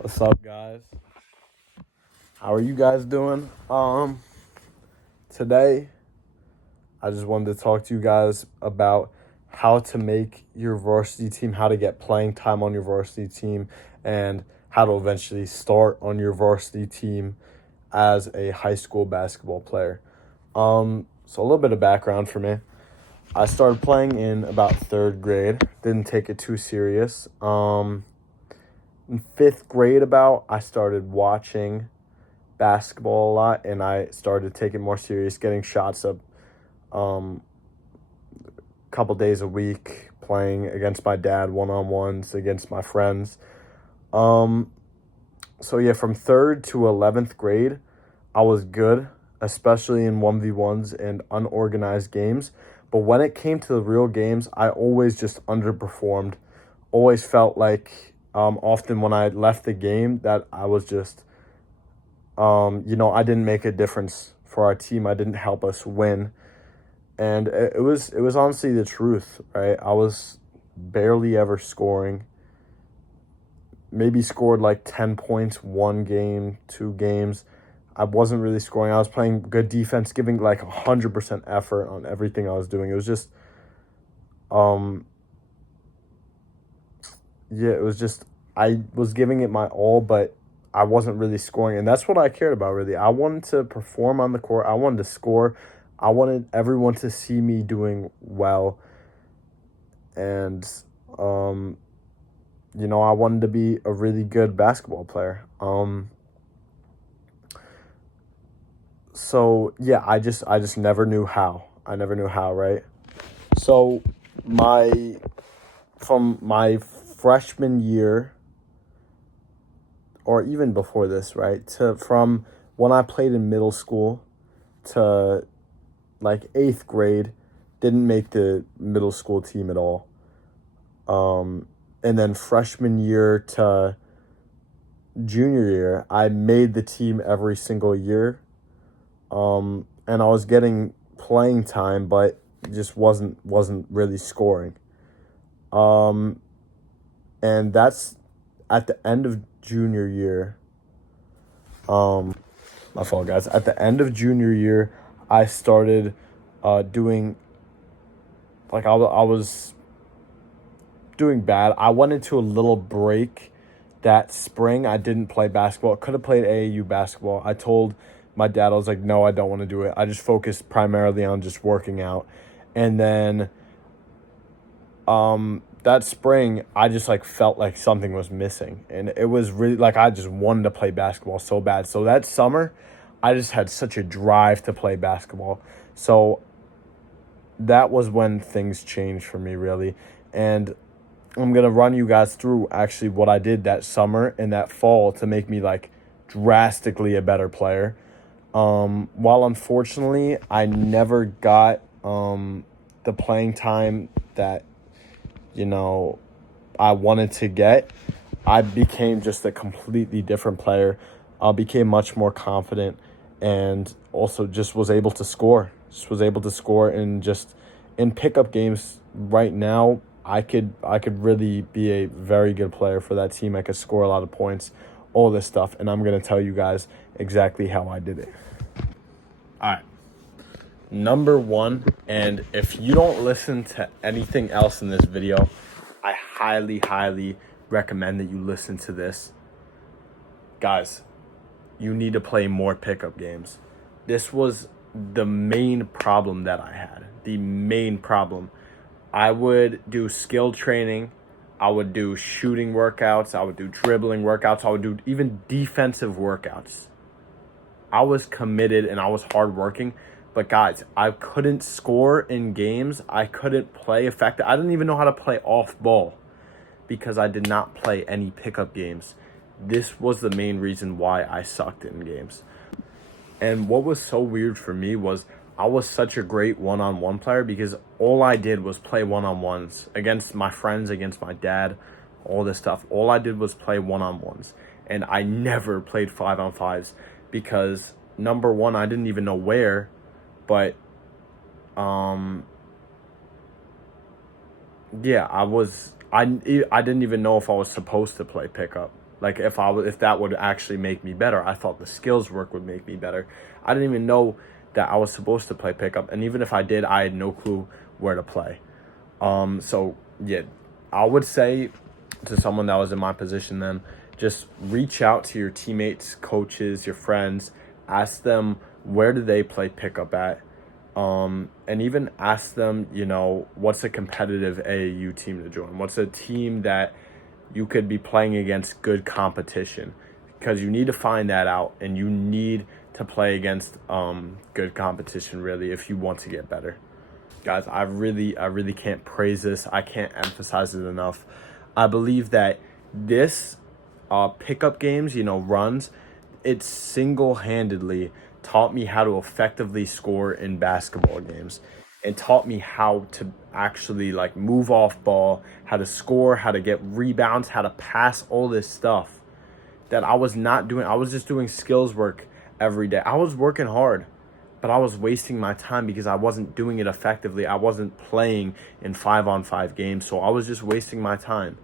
What's up, guys? How are you guys doing? Today I just wanted to talk to you guys about how to make your varsity team, how to get playing time on your varsity team, and how to eventually start on your varsity team as a high school basketball player. So a little bit of background for me. I started playing in about third grade. Didn't take it too serious. In fifth grade, I started watching basketball a lot, and I started to take it more serious, getting shots up a couple days a week, playing against my dad one-on-ones against my friends. So yeah, from third to 11th grade, I was good, especially in 1v1s and unorganized games. But when it came to the real games, I always just underperformed. Always felt like often when I left the game that I was just I didn't make a difference for our team. I didn't help us win. And it was honestly the truth, right? I was barely ever scoring. Maybe scored like 10 points one game, 2 games. I wasn't really scoring. I was playing good defense, giving like 100% effort on everything I was doing. It was just I was giving it my all, but I wasn't really scoring, and that's what I cared about, really. I wanted to perform on the court. I wanted to score. I wanted everyone to see me doing well, and I wanted to be a really good basketball player. So yeah, I just never knew how. I never knew how, right? So my from my freshman year, or even before this, right? From when I played in middle school to like 8th grade, didn't make the middle school team at all. And then freshman year to junior year, I made the team every single year. And I was getting playing time, but just wasn't really scoring. And that's at the end of junior year. My fault, guys. At the end of junior year, I started doing, like, I was doing bad. I went into a little break that spring. I didn't play basketball. Could have played AAU basketball. I told my dad, I was like, no, I don't want to do it. I just focused primarily on just working out. And then that spring, I just like felt like something was missing, and it was really like I just wanted to play basketball so bad. So that summer, I just had such a drive to play basketball. So that was when things changed for me, really. And I'm gonna run you guys through actually what I did that summer and that fall to make me like drastically a better player. While unfortunately I never got the playing time that I wanted to get, I became just a completely different player. I became much more confident, and also just was able to score. And just in pickup games right now, I could really be a very good player for that team. I could score a lot of points, all this stuff, and I'm gonna tell you guys exactly how I did it. All right. Number one, and if you don't listen to anything else in this video, I highly, highly recommend that you listen to this. Guys, you need to play more pickup games. This was the main problem that I had. The main problem. I would do skill training. I would do shooting workouts. I would do dribbling workouts. I would do even defensive workouts. I was committed and I was hardworking. But guys, I couldn't score in games. I couldn't play effective. I didn't even know how to play off ball because I did not play any pickup games. This was the main reason why I sucked in games. And what was so weird for me was I was such a great one-on-one player because all I did was play one-on-ones against my friends, against my dad, all this stuff. All I did was play one-on-ones. And I never played 5-on-5s because, number one, I didn't even know where. But, yeah, I didn't even know if I was supposed to play pickup. Like if that would actually make me better. I thought the skills work would make me better. I didn't even know that I was supposed to play pickup, and even if I did, I had no clue where to play. So yeah, I would say to someone that was in my position then, just reach out to your teammates, coaches, your friends, ask them where do they play pickup at, and even ask them, what's a competitive AAU team to join? What's a team that you could be playing against good competition? Because you need to find that out, and you need to play against good competition really if you want to get better. Guys, I really can't praise this. I can't emphasize it enough. I believe that this pickup games, runs, it single-handedly taught me how to effectively score in basketball games, and taught me how to actually like move off ball, how to score, how to get rebounds, how to pass, all this stuff that I was not doing. I was just doing skills work every day. I was working hard, but I was wasting my time because I wasn't doing it effectively. I wasn't playing in 5-on-5 games, so I was just wasting my time.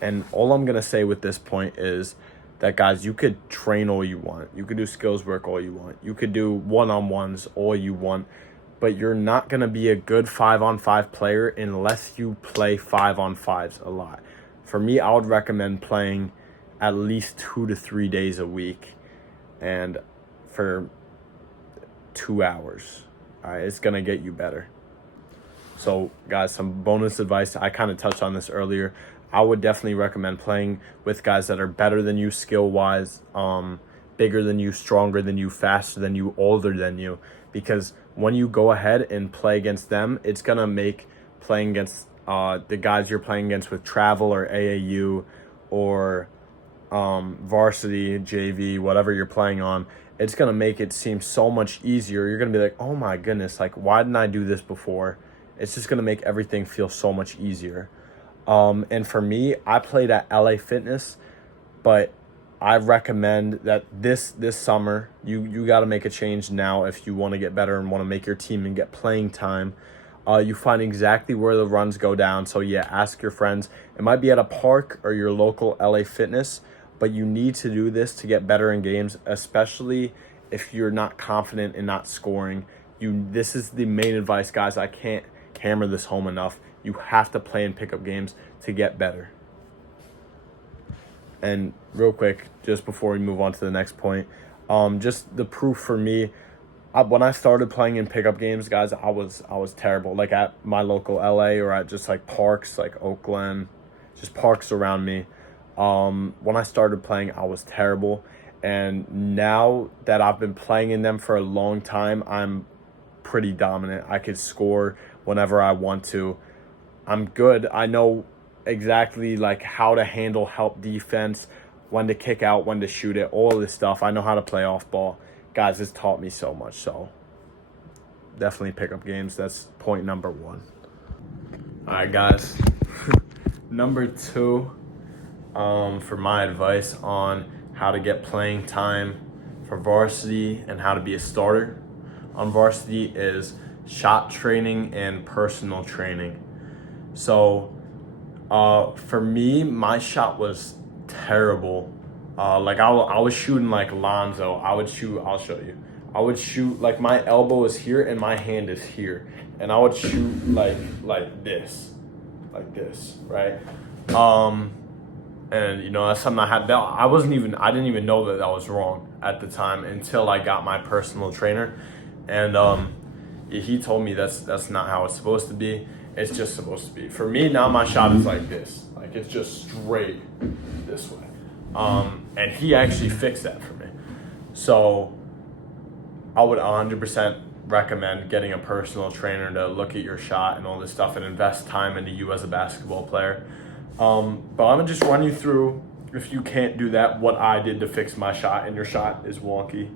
And all I'm going to say with this point is that, guys, you could train all you want. You could do skills work all you want. You could do one-on-ones all you want. But you're not going to be a good 5-on-5 player unless you play 5-on-5s a lot. For me, I would recommend playing at least 2 to 3 days a week and for 2 hours. All right, it's going to get you better. So, guys, some bonus advice. I kind of touched on this earlier. I would definitely recommend playing with guys that are better than you skill-wise, bigger than you, stronger than you, faster than you, older than you. Because when you go ahead and play against them, it's going to make playing against the guys you're playing against with travel or AAU or varsity, JV, whatever you're playing on, it's going to make it seem so much easier. You're going to be like, oh my goodness, like, why didn't I do this before? It's just going to make everything feel so much easier. And for me, I played at LA Fitness, but I recommend that this summer, you got to make a change now if you want to get better and want to make your team and get playing time. You find exactly where the runs go down. So yeah, ask your friends. It might be at a park or your local LA Fitness, but you need to do this to get better in games, especially if you're not confident in not scoring. This is the main advice, guys. I can't hammer this home enough. You have to play in pickup games to get better. And real quick, just before we move on to the next point, just the proof for me. When I started playing in pickup games, guys, I was terrible. Like at my local LA or at just like parks, like Oakland, just parks around me. When I started playing, I was terrible. And now that I've been playing in them for a long time, I'm pretty dominant. I could score whenever I want to. I'm good. I know exactly like how to handle help defense, when to kick out, when to shoot it, all of this stuff. I know how to play off ball. Guys, it's taught me so much. So definitely pick up games. That's point number 1. All right, guys. Number 2, for my advice on how to get playing time for varsity and how to be a starter on varsity is shot training and personal training. So for me, my shot was terrible. Like I was shooting like Lonzo. I'll show you. I would shoot like my elbow is here and my hand is here. And I would shoot like this, right? And that's something I didn't even know that was wrong at the time until I got my personal trainer. And he told me that's not how it's supposed to be. It's just supposed to be. For me, now my shot is like this. Like it's just straight this way. And he actually fixed that for me. So I would 100% recommend getting a personal trainer to look at your shot and all this stuff and invest time into you as a basketball player. But I'm gonna just run you through, if you can't do that, what I did to fix my shot, and your shot is wonky.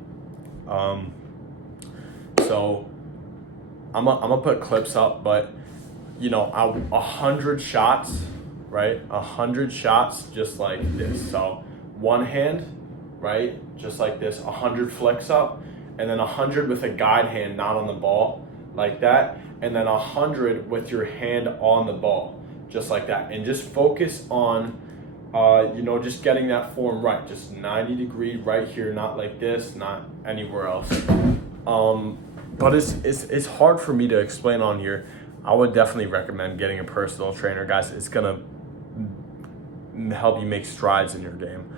So I'm gonna put clips up, but 100 shots, right? 100 shots just like this. So one hand, right? Just like this, 100 flicks up, and then 100 with a guide hand, not on the ball, like that. And then 100 with your hand on the ball, just like that. And just focus on Just getting that form right, just 90 degree right here, not like this, not anywhere else. But it's hard for me to explain on here. I would definitely recommend getting a personal trainer, guys. It's gonna help you make strides in your game.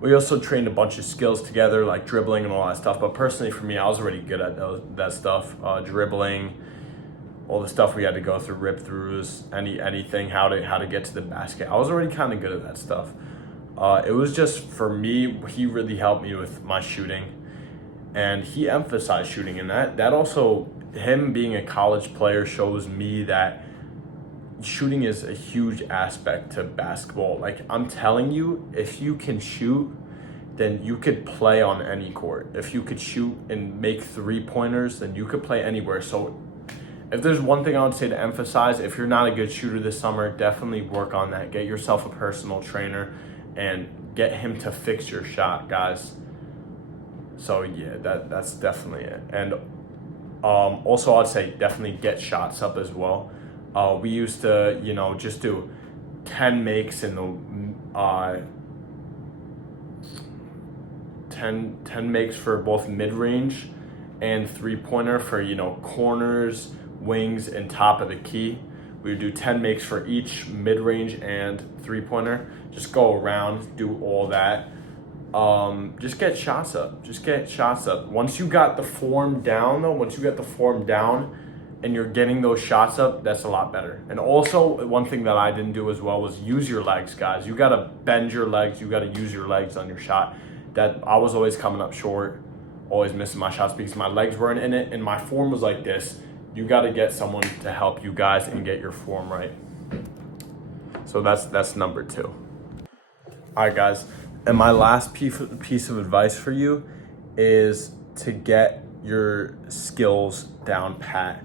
We also trained a bunch of skills together, like dribbling and all that stuff. But personally, for me, I was already good at that stuff, dribbling, all the stuff we had to go through, rip throughs, anything, how to get to the basket. I was already kind of good at that stuff. It was just, for me, he really helped me with my shooting, and he emphasized shooting, and that also, him being a college player shows me that shooting is a huge aspect to basketball. Like, I'm telling you, if you can shoot, then you could play on any court. If you could shoot and make 3-pointers, then you could play anywhere. So if there's one thing I would say to emphasize, if you're not a good shooter this summer, definitely work on that. Get yourself a personal trainer and get him to fix your shot, guys. So yeah, that's definitely it. And also I'd say definitely get shots up as well. We used to, just do 10 makes in the 10 makes for both mid-range and 3-pointer for, corners, wings, and top of the key. We would do 10 makes for each mid-range and 3-pointer. Just go around, do all that. Just get shots up. Once you got the form down, and you're getting those shots up, that's a lot better. And also, one thing that I didn't do as well was use your legs, guys. You gotta bend your legs. You gotta use your legs on your shot. That I was always coming up short, always missing my shots because my legs weren't in it, and my form was like this. You gotta get someone to help you guys and get your form right. So that's number 2. All right, guys. And my last piece of advice for you is to get your skills down pat.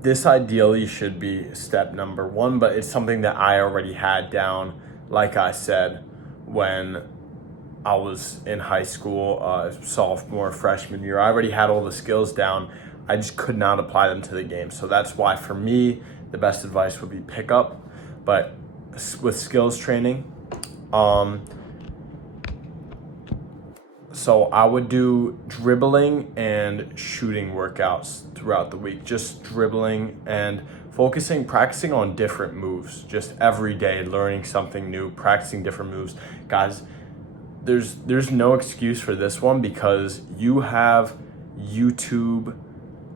This ideally should be step number 1, but it's something that I already had down, like I said, when I was in high school, sophomore, freshman year. I already had all the skills down. I just could not apply them to the game. So that's why, for me, the best advice would be pick up. But with skills training, so I would do dribbling and shooting workouts throughout the week. Just dribbling and practicing on different moves. Just every day, learning something new, practicing different moves. Guys, there's no excuse for this one because you have YouTube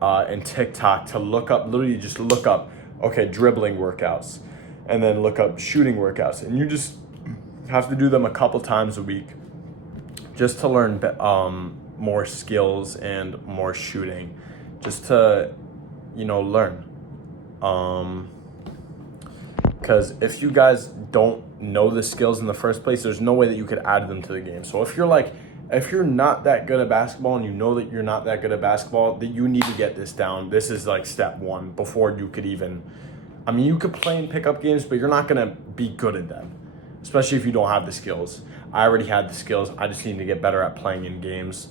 and TikTok to look up, literally just look up, okay, dribbling workouts, and then look up shooting workouts. And you just have to do them a couple times a week just to learn more skills and more shooting, just to, learn. Because if you guys don't know the skills in the first place, there's no way that you could add them to the game. So if you're not that good at basketball and you know that you're not that good at basketball, that you need to get this down. This is like step 1 before you could even, you could play in pickup games, but you're not going to be good at them, especially if you don't have the skills. I already had the skills. I just need to get better at playing in games.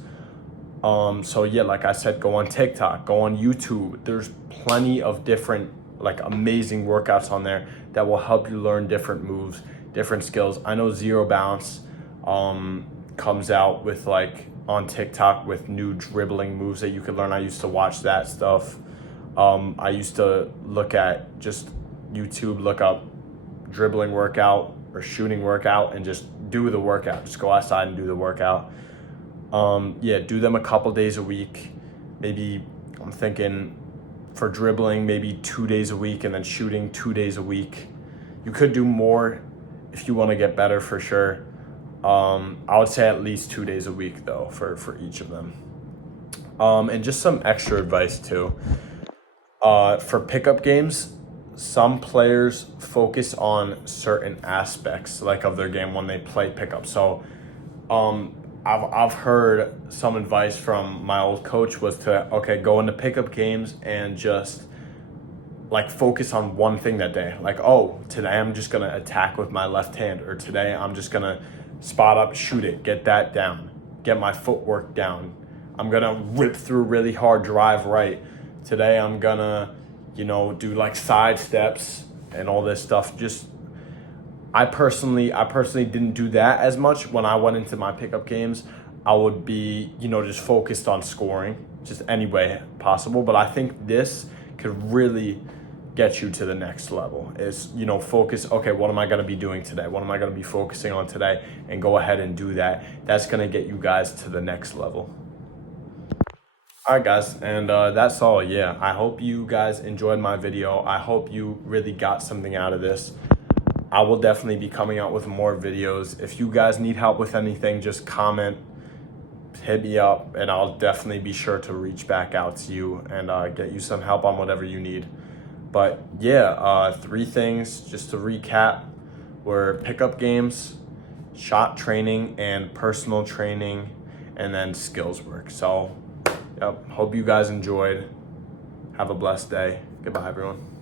So yeah, like I said, go on TikTok, go on YouTube. There's plenty of different, amazing workouts on there that will help you learn different moves, different skills. I know Zero Bounce comes out with on TikTok with new dribbling moves that you could learn. I used to watch that stuff. I used to look at just YouTube, look up dribbling workout or shooting workout and just do the workout. Just go outside and do the workout. Do them a couple days a week. Maybe I'm thinking for dribbling, maybe 2 days a week, and then shooting 2 days a week. You could do more if you want to get better for sure. I would say at least 2 days a week though for each of them. And just some extra advice too. For pickup games, some players focus on certain aspects of their game when they play pickup. So I've heard some advice from my old coach was to go into pickup games and just focus on one thing that day. Today I'm just gonna attack with my left hand, or today I'm just gonna spot up, shoot it, get that down, get my footwork down. I'm gonna rip through really hard, drive right. Today I'm gonna do side steps and all this stuff. Just I personally didn't do that as much when I went into my pickup games. I would be, just focused on scoring, just any way possible. But I think this could really get you to the next level. Is, focus, okay, what am I going to be doing today? What am I going to be focusing on today? And go ahead and do that. That's going to get you guys to the next level. All right, guys, and that's all. Yeah, I hope you guys enjoyed my video. I hope you really got something out of this. I will definitely be coming out with more videos. If you guys need help with anything, just comment, hit me up, and I'll definitely be sure to reach back out to you and get you some help on whatever you need. But yeah, 3 things just to recap were pickup games, shot training, and personal training, and then skills work. So, yep, hope you guys enjoyed. Have a blessed day. Goodbye, everyone.